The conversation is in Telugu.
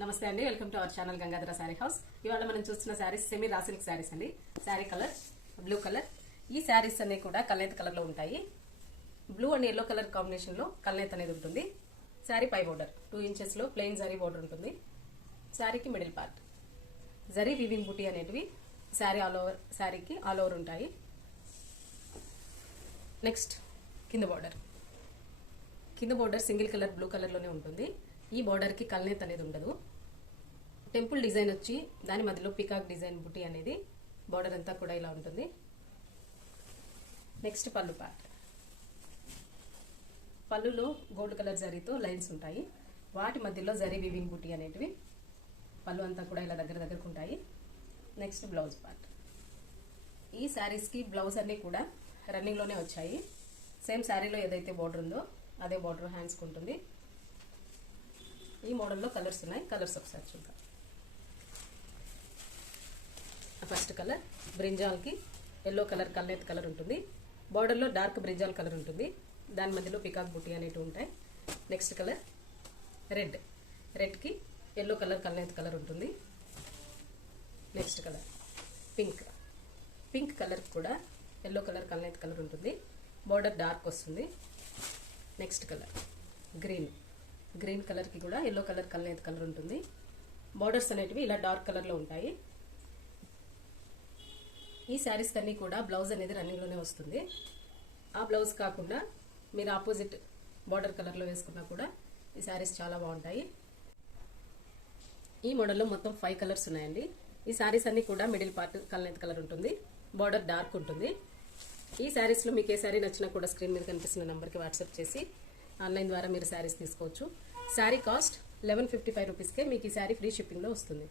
నమస్తే అండి, welcome to our channel Gangadhara sari house. ఇవాళ మనం చూస్తున్న saris semi raw silk saris అండి. Sari colour blue colour. ఈ శారీస్ అన్ని కూడా కల్నేత కలర్ లో ఉంటాయి. Blue and yellow colour combination లో కల్నేత అనేది ఉంటుంది. శారీ పై బోర్డర్ 2 ఇంచెస్ లో ప్లెయిన్ జరీ బోర్డర్ ఉంటుంది. శారీకి middle part zari weaving buti అనేటివి శారీ ఆల్ ఓవర్, శారీకి ఆల్ ఓవర్ ఉంటాయి. నెక్స్ట్ కింద border single colour blue colour లోనే ఉంటుంది. ఈ బోర్డర్ కి కల్నేత్ అనేది ఉండదు. టెంపుల్ డిజైన్ వచ్చి దాని మధ్యలో పికాక్ డిజైన్ బుటీ అనేది బోర్డర్ అంతా కూడా ఇలా ఉంటుంది. నెక్స్ట్ పళ్ళు పార్ట్. పళ్ళులో గోల్డ్ కలర్ జరీతో లైన్స్ ఉంటాయి. వాటి మధ్యలో జరీ వీవింగ్ బుటీ అనేటివి పళ్ళు అంతా కూడా ఇలా దగ్గరకు ఉంటాయి. Next blouse part. ఈ శారీస్ కి బ్లౌజ్ అన్ని కూడా రన్నింగ్ లోనే వచ్చాయి. సేమ్ శారీలో ఏదైతే బోర్డర్ ఉందో అదే బోర్డర్ హ్యాండ్స్ కు ఉంటుంది. ఈ మోడల్లో కలర్స్ ఉన్నాయి. కలర్స్ ఒకసారి చూద్దాం. ఫస్ట్ కలర్ బ్రింజాల్కి ఎల్లో కలర్ కల్నేత్ కలర్ ఉంటుంది. బార్డర్లో డార్క్ బ్రింజాల్ కలర్ ఉంటుంది. దాని మధ్యలో పికాక్ బుటీ అనేటివి ఉంటాయి. నెక్స్ట్ కలర్ రెడ్కి ఎల్లో కలర్ కల్నేత్ కలర్ ఉంటుంది. నెక్స్ట్ కలర్ పింక్ కలర్ కూడా ఎల్లో కలర్ కల్నేత్ కలర్ ఉంటుంది. బార్డర్ డార్క్ వస్తుంది. నెక్స్ట్ కలర్ గ్రీన్ కలర్కి కూడా ఎల్లో కలర్ కల్నేత్ కలర్ ఉంటుంది. బార్డర్స్ అనేటివి ఇలా డార్క్ కలర్లో ఉంటాయి. ఈ శారీస్ అన్నీ కూడా బ్లౌజ్ అనేది రన్నింగ్లోనే వస్తుంది. ఆ బ్లౌజ్ కాకుండా మీరు ఆపోజిట్ బార్డర్ కలర్లో వేసుకున్నా కూడా ఈ శారీస్ చాలా బాగుంటాయి. ఈ మోడల్లో మొత్తం 5 కలర్స్ ఉన్నాయండి. ఈ శారీస్ అన్నీ కూడా మిడిల్ పార్ట్ కల్నేత్ కలర్ ఉంటుంది. బార్డర్ డార్క్ ఉంటుంది. ఈ శారీస్లో మీకు ఏ శారీ నచ్చినా కూడా స్క్రీన్ మీద కనిపిస్తున్న నెంబర్కి వాట్సాప్ చేసి ఆన్లైన్ ద్వారా మీరు శారీస్ తీసుకోవచ్చు. శారీ కాస్ట్ 1155 రూపీస్కే మీకు ఈ శారీ ఫ్రీ షిప్పింగ్లో వస్తుంది.